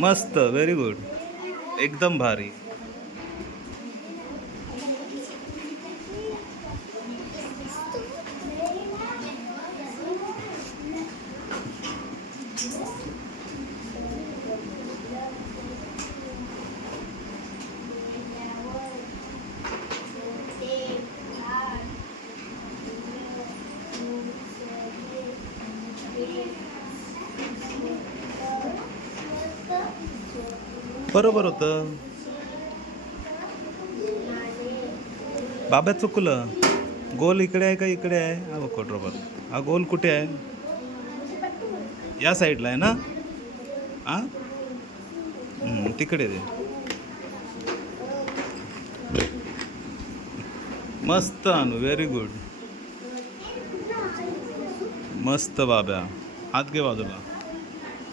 मस्त, very good, एकदम भारी. बरोबर होतं. बाबा चुकलं. गोल इकडे आहे का इकडे आहे? हा बघ बरोबर. हा गोल कुठे आहे? या साईडला आहे ना? हा, तिकडे दे. मस्त अनु, व्हेरी गुड. मस्त बाब्या. हात घे बाजूला.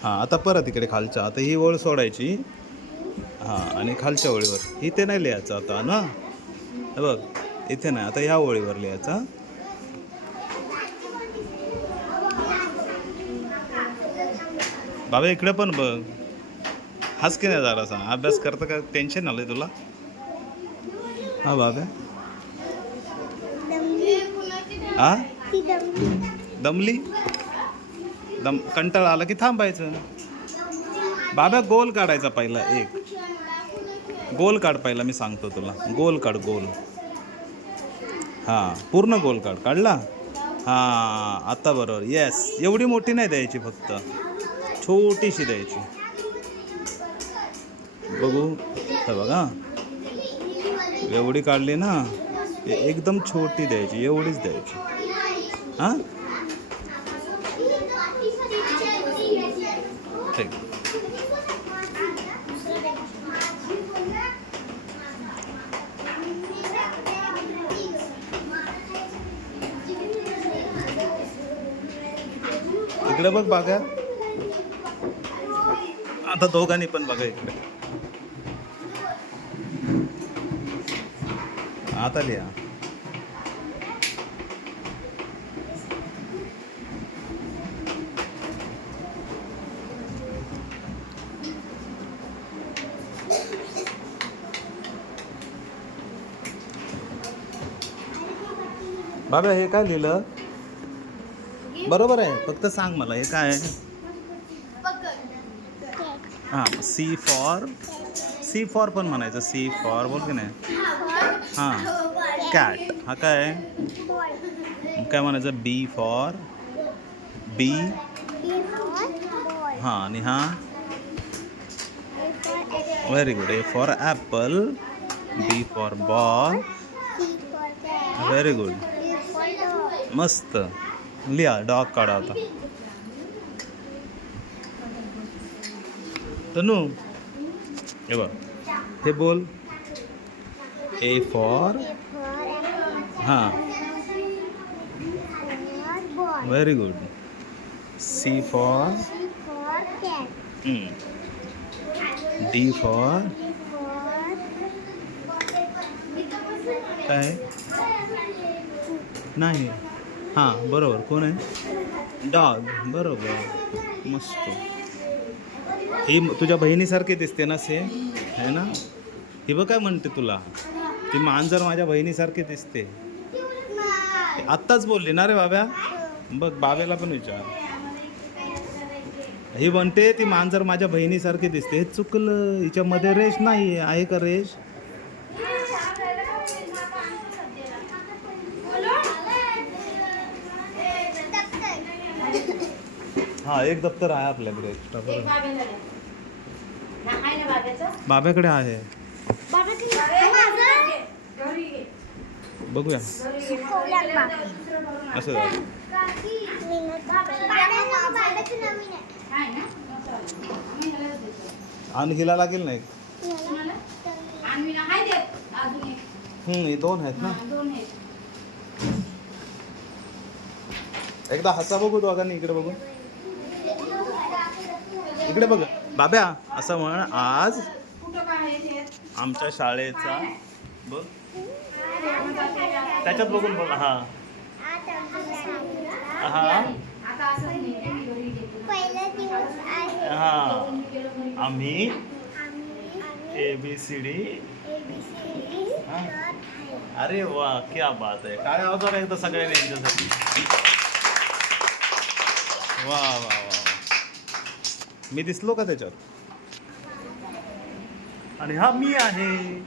हां, आता परत इकडे खालच्या. आता ही ओळ सोडायची. हां, आणि खालच्या ओळीवर इथे नाही लिहायचं आता ना. हे बघ, इथे नाही, आता ह्या ओळीवर लिहायचा. बाबा इकडे पण बघ. हाच की नाही जरासा अभ्यास करता का? टेन्शन आलंय तुला? हा बाबा. आ दमली. कंटाळा आला की थांबायचं. बाबा गोल काढायचा पहिला. एक गोल काढ पहिला, मी सांगतो तुला. गोल काढ, गोल. हां, पूर्ण गोल काढ. काढला? हां, आता बरोबर. येस, एवढी मोठी नाही द्यायची, फक्त छोटीशी द्यायची. बघू, हे बघा, एवढी काढली ना, एकदम छोटी द्यायची, एवढीच द्यायची. हां, ठीक. इकडे बघ बागा. आता दोघांनी पण बघा इकडे. आता लिहा. बाबा हे काय लिहिलं? बरोबर आहे, फक्त सांग मला हे काय आहे. हां, सी फॉर पण म्हणायचं. सी फॉर बोल की नाही. हां, कॅट. हा काय आहे? काय म्हणायचं? B for B. हां, आणि हा very good. A for apple, B for ball, very good. मस्त. लिहा, डॉग काढा आता. तनू हे बघ, हे बोल. A for. हां, very good. C for. D for काय? नाही. हां, बरोबर. कोण आहे? डॉग. बरोबर, मस्त. ही तुझ्या बहिणीसारखी दिसते ना, सेम आहे ना. ही बघ काय म्हणते तुला. ती मांजर माझ्या बहिणीसारखी दिसते. आत्ताच बोलली ना रे बाब्या. बघ, बाब्याला पण विचार. ही म्हणते ती मांजर माझ्या बहिणीसारखी दिसते. हे चुकलं, हिच्यामध्ये रेष नाही आहे का रेष? हा, एक दप्तर आहे आपल्याकडे एक्स्ट्रा. बाब्याकडे आहे. बघूया असं. आणि हिला लागेल नाही. हे दोन आहेत ना. एकदा हसा बघू दोघांनी. इकडे बघू, इकडे बघ. बाब्या असं म्हण, आज आमच्या शाळेचा बघ. त्याच्यात बघून बोल. हा हा हा, आम्ही ABCD. अरे वा, क्या बात आहे. काय आवाज आहे एकदा सगळ्यांनी यांच्यासाठी. वा वा वा वा. मी दिसलो का त्याच्यात? आणि हा मी आहे.